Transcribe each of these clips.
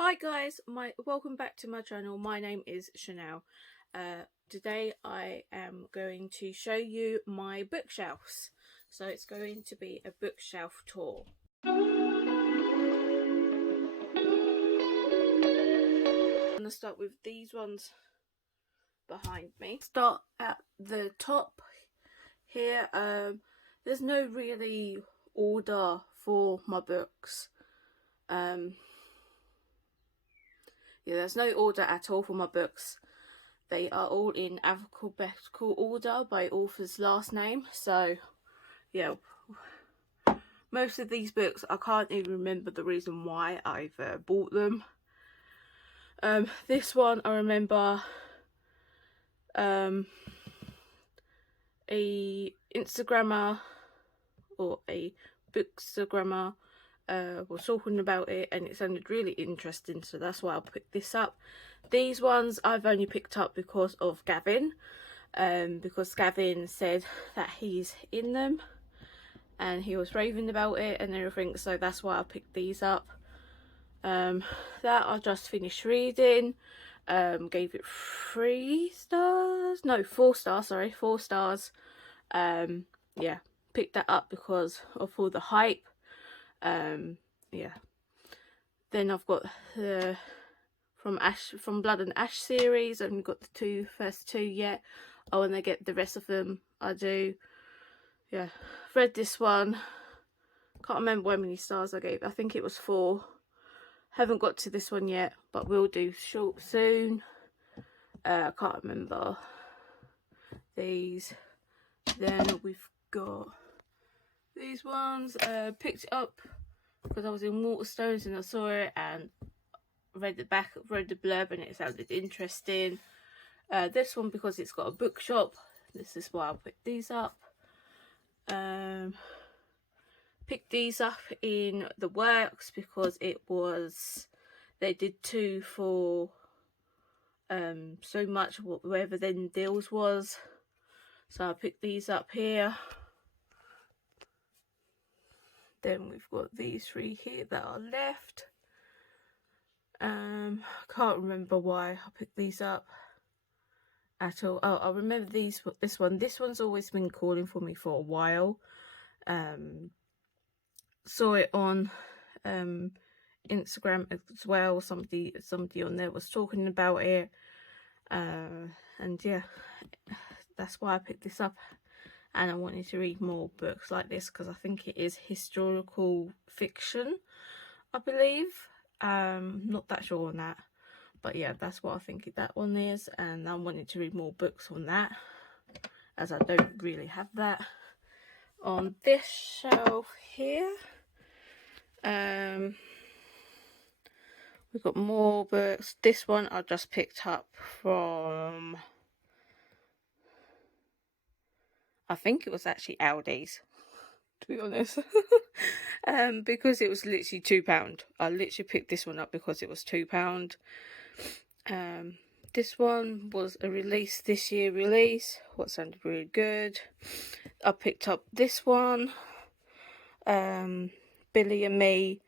Hi guys, welcome back to my channel. My name is Chanel. Today I am going to show you my bookshelves. So it's going to be a bookshelf tour. I'm going to start with these ones behind me. Start at the top here. There's no really order for my books. Yeah, there's no order at all for my books. They are all in alphabetical order by author's last name. So, yeah, most of these books, I can't even remember the reason why I've bought them. This one, I remember a Instagrammer or a bookstagrammer was talking about it and it sounded really interesting, so that's why I picked this up. These ones I've only picked up because of Gavin, because Gavin said that he's in them and he was raving about it and everything, so that's why I picked these up. That I just finished reading, gave it 4 stars, sorry, 4 stars. Yeah, picked that up because of all the hype. Yeah, then I've got the from Blood and Ash series. I haven't got the first two yet. Oh, and I get the rest of them. I do. Yeah, read this one. Can't remember how many stars I gave. I think it was 4. Haven't got to this one yet, but we'll do short soon. I can't remember these. Then we've got these ones. Picked it up because I was in Waterstones and I saw it and read the blurb and it sounded interesting. This one because it's got a bookshop. This is why I picked these up. Picked these up in the works because they did 2 for so much, whatever then deals was. So I picked these up here. Then we've got these 3 here that are left. I can't remember why I picked these up at all. Oh, I remember this one. This one's always been calling for me for a while. Saw it on Instagram as well. Somebody on there was talking about it. And yeah, that's why I picked this up. And I wanted to read more books like this because I think it is historical fiction, I believe. Not that sure on that, but yeah, that's what I think that one is, and I wanted to read more books on that as I don't really have that. On this shelf here, we've got more books. This one I just picked up from, I think it was actually Aldi's, to be honest. Because it was literally £2. I literally picked this one up because it was £2. This one was a this year release, what sounded really good. I picked up this one, Billy and Me,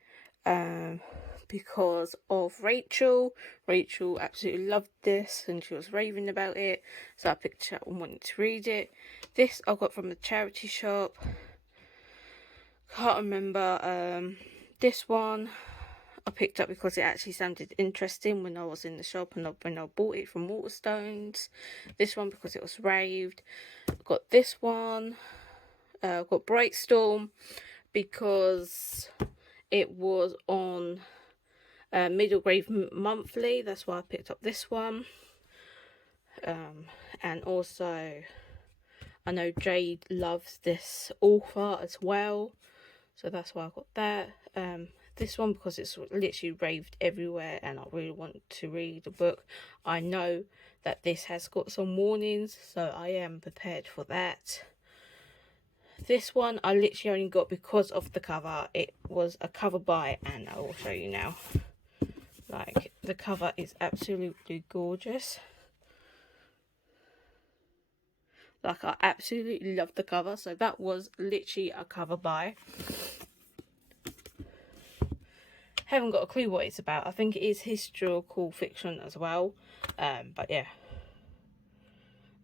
because of Rachel. Rachel absolutely loved this and she was raving about it, so I picked it up and wanted to read it. This I got from the charity shop. Can't remember. This one I picked up because it actually sounded interesting when I was in the shop and when I bought it from Waterstones. This one because it was raved. Got this one. Got Brightstorm because it was on Middle Grade Monthly. That's why I picked up this one. And also I know Jade loves this author as well, so that's why I got that. This one because it's literally raved everywhere and I really want to read the book. I know that this has got some warnings, so I am prepared for that. This one I literally only got because of the cover. It was a cover buy and I will show you now. Like, the cover is absolutely gorgeous. Like, I absolutely love the cover, so that was literally a cover buy. Haven't got a clue what it's about. I think it is historical fiction as well. But yeah.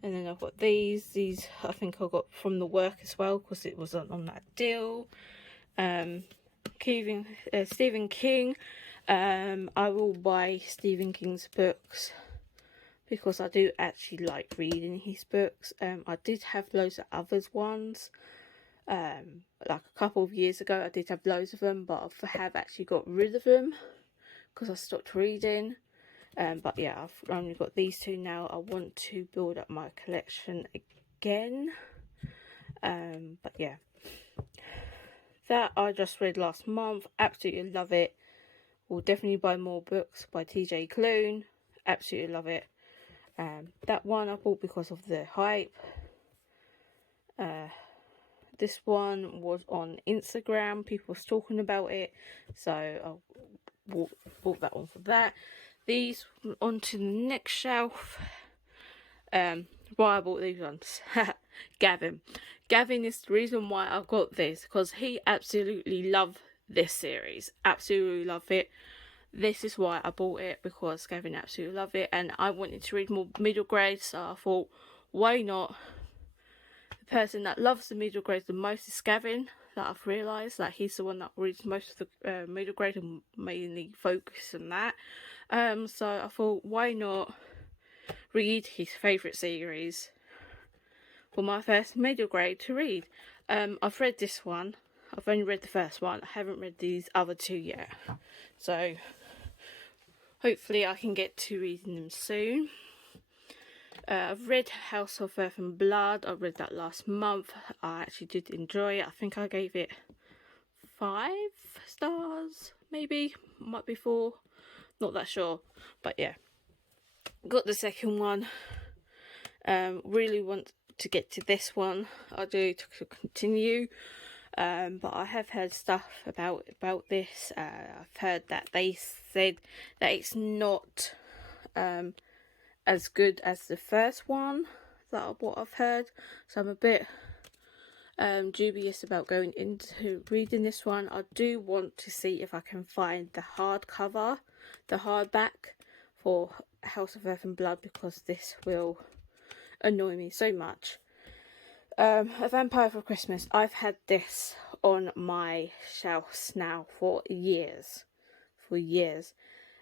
And then I've got these. These I think I got from the work as well because it was on that deal. Stephen King. I will buy Stephen King's books because I do actually like reading his books. I did have loads of others ones. Like a couple of years ago I did have loads of them, but I have actually got rid of them because I stopped reading. But yeah, I've only got these two now. I want to build up my collection again. But yeah, that I just read last month. Absolutely love it. Will definitely buy more books by TJ Klune. Absolutely love it. That one I bought because of the hype. This one was on Instagram. People was talking about it, so I bought that one for that. These onto the next shelf. Why I bought these ones. Gavin is the reason why I got this, because he absolutely loved this series. Absolutely loved it. This is why I bought it, because Gavin absolutely loved it, and I wanted to read more middle grade, so I thought, why not? The person that loves the middle grade the most is Gavin, that I've realised that he's the one that reads most of the middle grade and mainly focus on that. So I thought, why not read his favourite series for my first middle grade to read. I've read this one. I've only read the first one. I haven't read these other two yet. So hopefully I can get to reading them soon. I've read House of Earth and Blood. I read that last month. I actually did enjoy it. I think I gave it 5 stars, maybe. Might be 4. Not that sure. But yeah. Got the second one. Really want to get to this one. I do to continue. But I have heard stuff about this. I've heard that they said that it's not as good as the first one, what I've heard. So I'm a bit dubious about going into reading this one. I do want to see if I can find the hardcover, the hardback for House of Earth and Blood, because this will annoy me so much. A Vampire for Christmas. I've had this on my shelves now for years.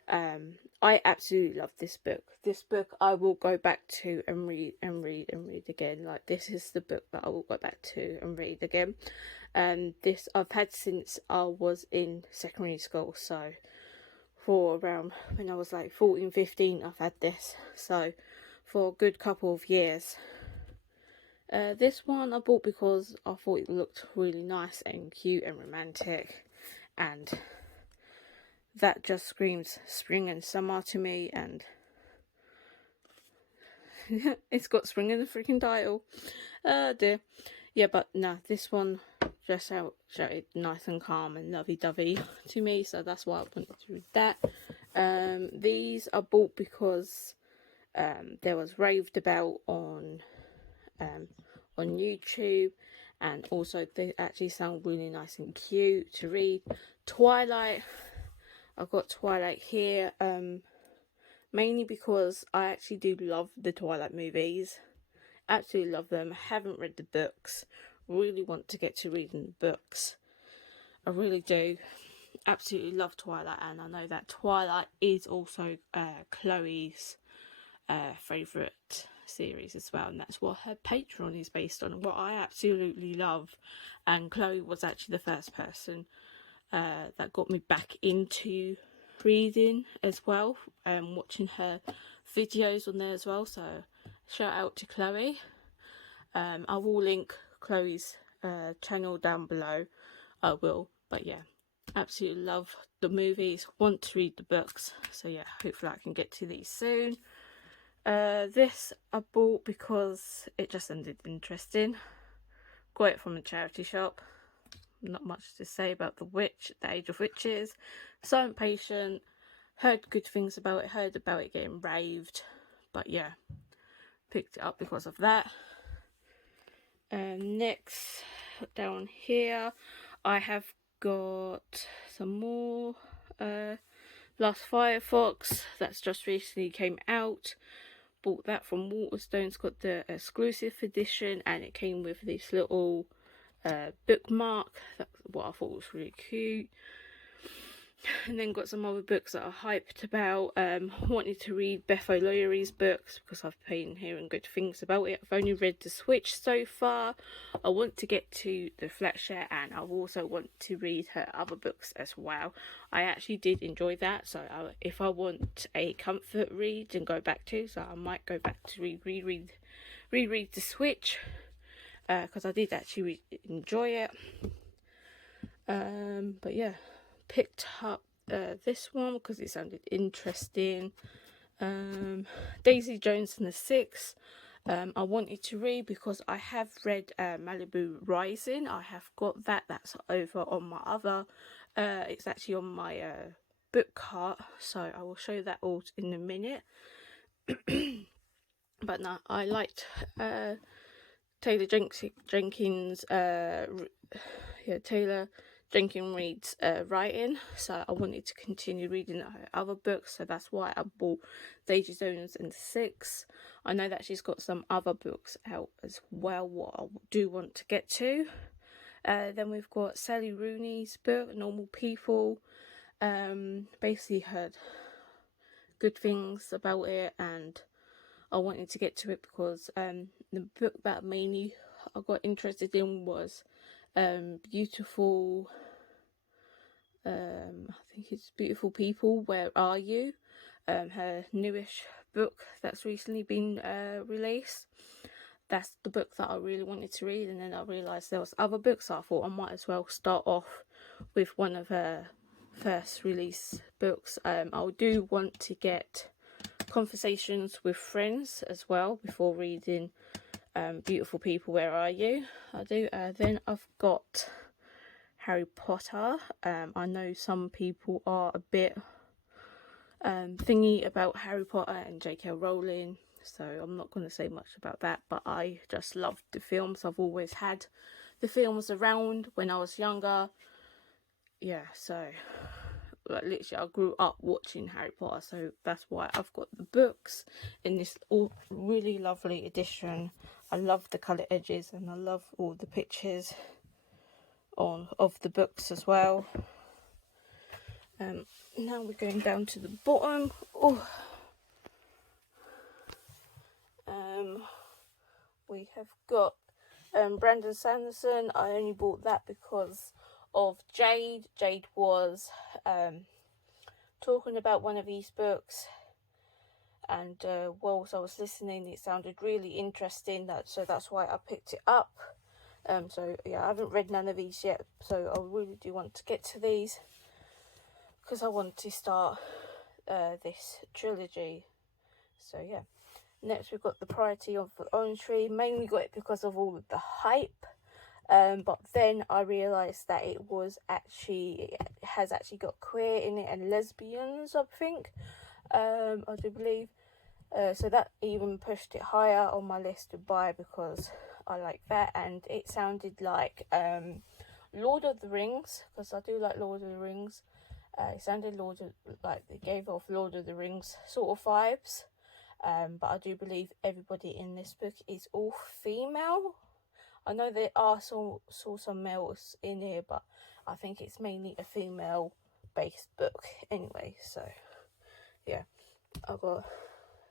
I absolutely love this book. This book I will go back to and read again. Like, this is the book that I will go back to and read again. This I've had since I was in secondary school, so for around when I was like 14, 15, I've had this. So for a good couple of years. This one I bought because I thought it looked really nice and cute and romantic, and that just screams spring and summer to me, and it's got spring in the freaking title. Dear. Yeah, but no, this one just shouted nice and calm and lovey-dovey to me, so that's why I wanted to read that. These I bought because there was raved about on YouTube, and also they actually sound really nice and cute to read. Twilight. I've got Twilight here, mainly because I actually do love the Twilight movies. Absolutely love them. Haven't read the books. Really want to get to reading the books. I really do. Absolutely love Twilight, and I know that Twilight is also Chloe's favourite series as well, and that's what her Patreon is based on, what I absolutely love. And Chloe was actually the first person that got me back into reading as well, watching her videos on there as well, so shout out to Chloe. I will link Chloe's channel down below, I will. But yeah, absolutely love the movies, want to read the books, so yeah, hopefully I can get to these soon. This I bought because it just sounded interesting. Got it from a charity shop. Not much to say about the Age of Witches. So Impatient. Heard good things about it. Heard about it getting raved. But yeah, picked it up because of that. Next, down here, I have got some more Last Firefox, that's just recently came out. Bought that from Waterstones, got the exclusive edition, and it came with this little bookmark. That's what I thought was really cute. And then got some other books that I'm hyped about. Wanted to read Beth O'Leary's books because I've been hearing good things about it. I've only read The Switch so far. I want to get to The Fletcher, and I also want to read her other books as well. I actually did enjoy that, so if I want a comfort read and go back to, so I might go back to reread The Switch, because I did actually enjoy it. But yeah, picked up this one because it sounded interesting. Daisy Jones and the Six. I wanted to read because I have read Malibu Rising. I have got that. That's over on my other. It's actually on my book cart, so I will show that all in a minute. But no, I liked Taylor Jenkins. Taylor Jenkins Reid's writing, so I wanted to continue reading her other books, so that's why I bought Daisy Jones and the Six. I know that she's got some other books out as well, what I do want to get to. Then we've got Sally Rooney's book, Normal People. Basically heard good things about it, and I wanted to get to it because the book that mainly I got interested in was Beautiful, I think it's Beautiful People, Where Are You? Her newish book that's recently been released. That's the book that I really wanted to read, and then I realised there was other books, so I thought I might as well start off with one of her first release books. I do want to get Conversations with Friends as well before reading Beautiful People, Where Are You? I do. Then I've got Harry Potter. I know some people are a bit thingy about Harry Potter and J.K. Rowling, so I'm not going to say much about that, but I just loved the films. I've always had the films around when I was younger. Yeah, so like literally I grew up watching Harry Potter, so that's why I've got the books in this really lovely edition. I love the colour edges, and I love all the pictures of the books as well. Now we're going down to the bottom. We have got Brandon Sanderson. I only bought that because of Jade. Jade was talking about one of these books, and whilst I was listening, it sounded really interesting. So that's why I picked it up. So yeah, I haven't read none of these yet, so I really do want to get to these because I want to start this trilogy. So yeah. Next we've got The Priority of the Orange Tree. Mainly got it because of all of the hype. But then I realised that it has actually got queer in it and lesbians, I think. I do believe. So that even pushed it higher on my list to buy because I like that. And it sounded like Lord of the Rings, because I do like Lord of the Rings. It sounded like it gave off Lord of the Rings sort of vibes. But I do believe everybody in this book is all female. I know there are saw some males in here, but I think it's mainly a female based book anyway. So yeah, I've got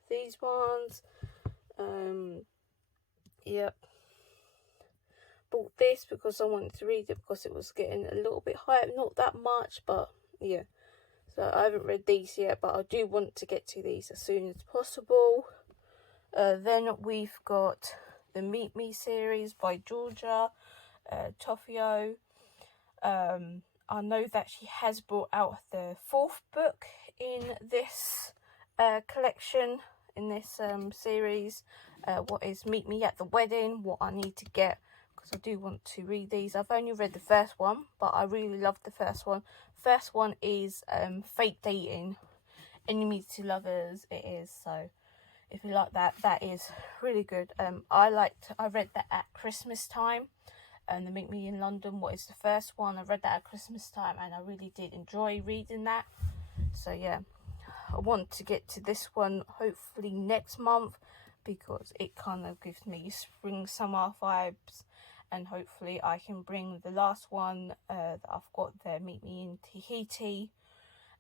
these ones. Yep. Bought this because I wanted to read it because it was getting a little bit hype, not that much, but yeah. So I haven't read these yet, but I do want to get to these as soon as possible. Then we've got the Meet Me series by Georgia Toffio. I know that she has brought out the 4th book in this collection, in this series. What is Meet Me at the Wedding, what I need to get, because I do want to read these. I've only read the first one, but I really loved the first one. First one is Fake Dating, Enemies to Lovers it is, so if you like that, that is really good. I read that at Christmas time, and The Meet Me in London, what is the first one. I read that at Christmas time and I really did enjoy reading that. So yeah, I want to get to this one hopefully next month, because it kind of gives me spring summer vibes, and hopefully I can bring the last one that I've got there, Meet Me in Tahiti,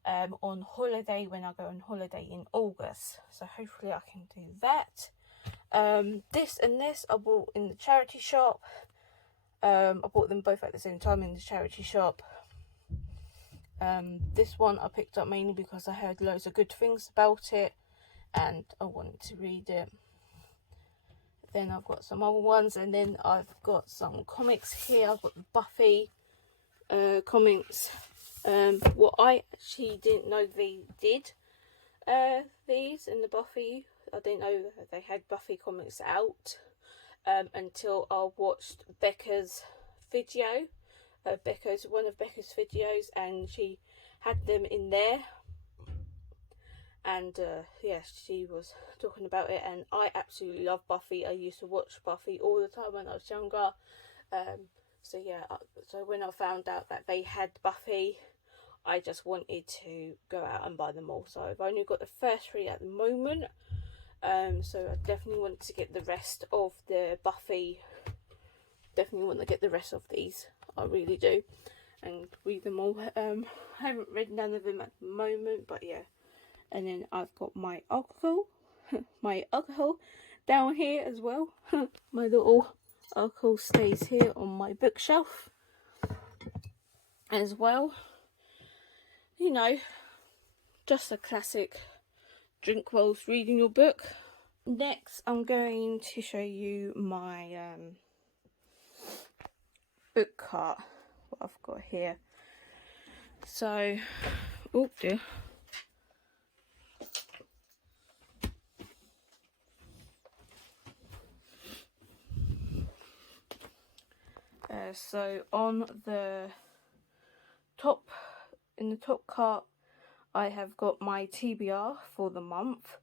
on holiday when I go on holiday in August. So hopefully I can do that. This and this I bought in the charity shop. I bought them both at the same time in the charity shop. This one I picked up mainly because I heard loads of good things about it and I wanted to read it. Then I've got some other ones, and then I've got some comics here. I've got the Buffy comics. What I actually didn't know they did these in the Buffy. I didn't know they had Buffy comics out until I watched Becca's video. Becca's one of Becca's videos, and she had them in there. And yeah, she was talking about it, and I absolutely love Buffy. I used to watch Buffy all the time when I was younger. So yeah, so when I found out that they had Buffy, I just wanted to go out and buy them all. So I've only got the first 3 at the moment. So I definitely want to get the rest of the Buffy. Definitely want to get the rest of these. I really do, and read them all. I haven't read none of them at the moment, but yeah. And then I've got my alcohol, down here as well. My little alcohol stays here on my bookshelf as well. You know, just a classic drink whilst reading your book. Next, I'm going to show you my book cart, what I've got here. So, oh dear. So on the top, in the top cart, I have got my TBR for the month.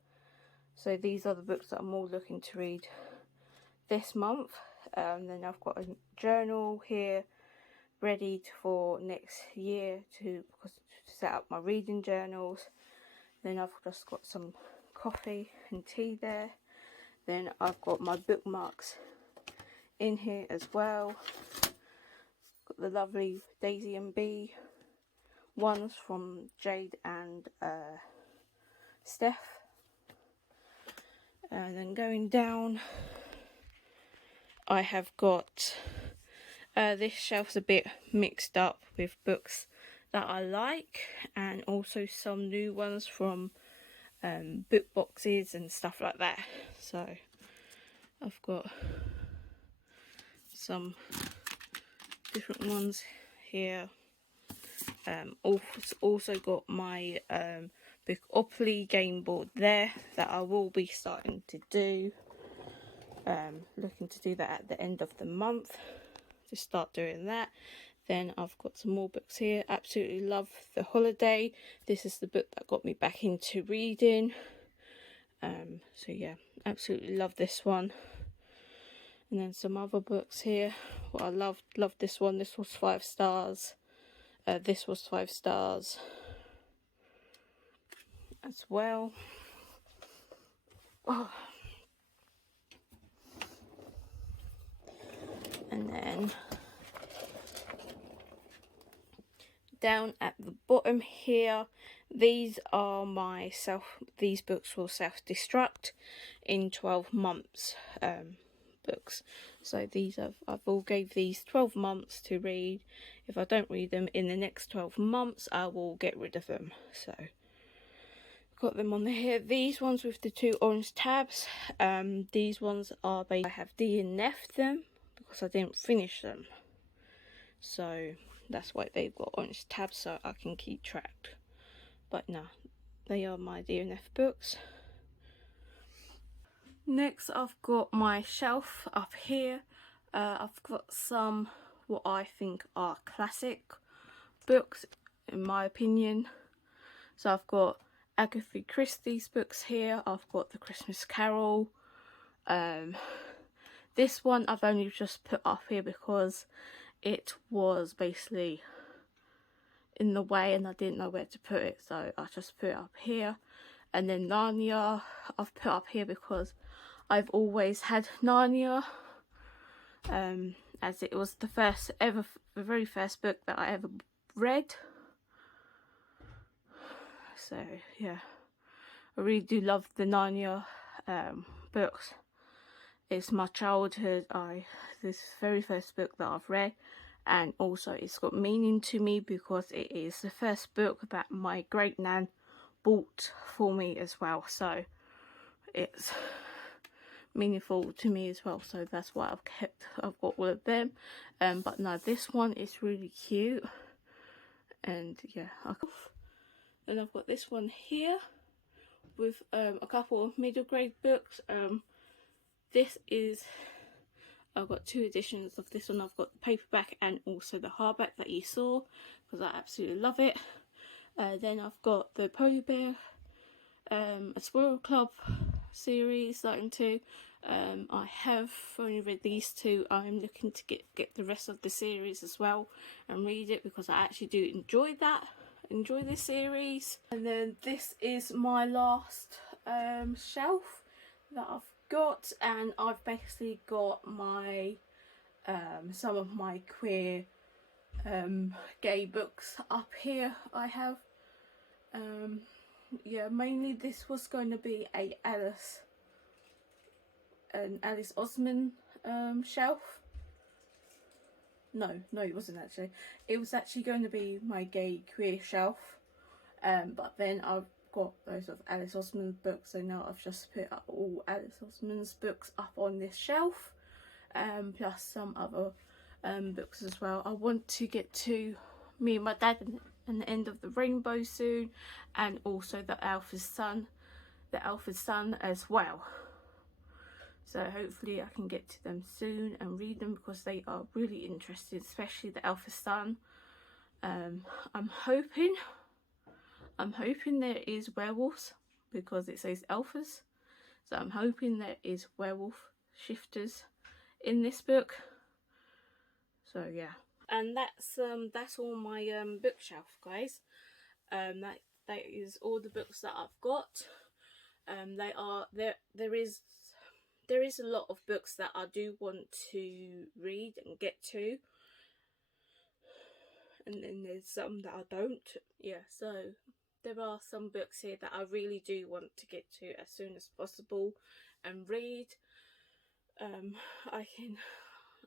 So these are the books that I'm all looking to read this month. Then I've got a journal here ready for next year to set up my reading journals. Then I've just got some coffee and tea there. Then I've got my bookmarks in here as well. Got the lovely Daisy and Bee ones from Jade and Steph. And then going down, I have got this shelf's a bit mixed up with books that I like, and also some new ones from book boxes and stuff like that. So I've got some different ones here. Also got my Bookopoly game board there that I will be starting to do. Looking to do that at the end of the month, to start doing that. Then I've got some more books here. Absolutely love The Holiday. This is the book that got me back into reading. So yeah, absolutely love this one. And then some other books here. Well, I loved this one. This was 5 stars. This was 5 stars as well. Oh. And then down at the bottom here, these are my these books will self-destruct in 12 months books. So these I've all gave these 12 months to read. If I don't read them in the next 12 months, I will get rid of them. So got them on here. These ones with the 2 orange tabs, these ones are I have DNF'd them because I didn't finish them. So that's why they've got orange tabs, so I can keep track. But no, they are my DNF books. Next, I've got my shelf up here. I've got some what I think are classic books, in my opinion. So I've got Agatha Christie's books here. I've got The Christmas Carol, This one I've only just put up here because it was basically in the way and I didn't know where to put it, so I just put it up here. And then Narnia I've put up here because I've always had Narnia, as it was the very first book that I ever read. So yeah, I really do love the Narnia books. It's my childhood. This very first book that I've read, and also it's got meaning to me because it is the first book that my great nan bought for me as well. So it's meaningful to me as well. So that's why I've got all of them. But no, this one is really cute, and yeah. Then I've got this one here with a couple of middle grade books. This is, I've got 2 editions of this one. I've got the paperback and also the hardback that you saw, because I absolutely love it. Then I've got the Polar Bear, a Squirrel Club series starting to. I have only read these 2. I'm looking to get the rest of the series as well and read it, because I actually do enjoy this series. And then this is my last shelf that I've got, and I've basically got my some of my queer gay books up here. I have yeah, mainly this was going to be an Alice Osman shelf. No, it wasn't actually. It was actually going to be my gay queer shelf, but then I've got those of Alice Osman's books, so now I've just put all Alice Osman's books up on this shelf, plus some other books as well. I want to get to Me and My Dad and the End of the Rainbow soon, and also the Alpha's Son as well. So hopefully I can get to them soon and read them, because they are really interesting, especially the Alpha's Son. I'm hoping there is werewolves, because it says alphas, so I'm hoping there is werewolf shifters in this book. So yeah, and that's all my bookshelf, guys. That is all the books that I've got. They are there is a lot of books that I do want to read and get to, and then there's some that I don't. Yeah, so there are some books here that I really do want to get to as soon as possible and read. I can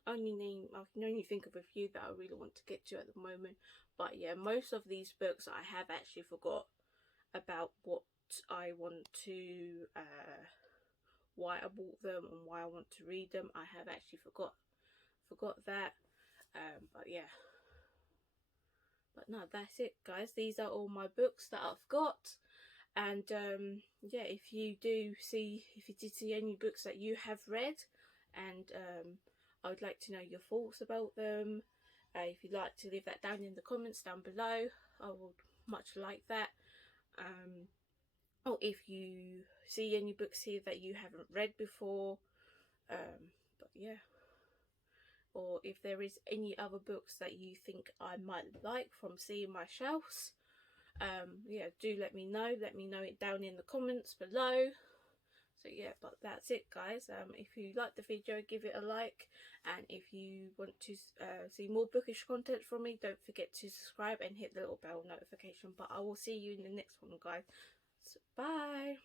only think of a few that I really want to get to at the moment, but yeah, most of these books I have actually forgot about what I want to why I bought them and why I want to read them. I have actually forgot that, but yeah. But no, that's it, guys. These are all my books that I've got. And yeah, if you did see any books that you have read, and I would like to know your thoughts about them. If you'd like to leave that down in the comments down below, I would much like that. Or if you see any books here that you haven't read before, but yeah. Or if there is any other books that you think I might like from seeing my shelves, yeah, do let me know it down in the comments below. So yeah, but that's it, guys. If you like the video, give it a like, and if you want to see more bookish content from me, don't forget to subscribe and hit the little bell notification. But I will see you in the next one, guys. So, bye.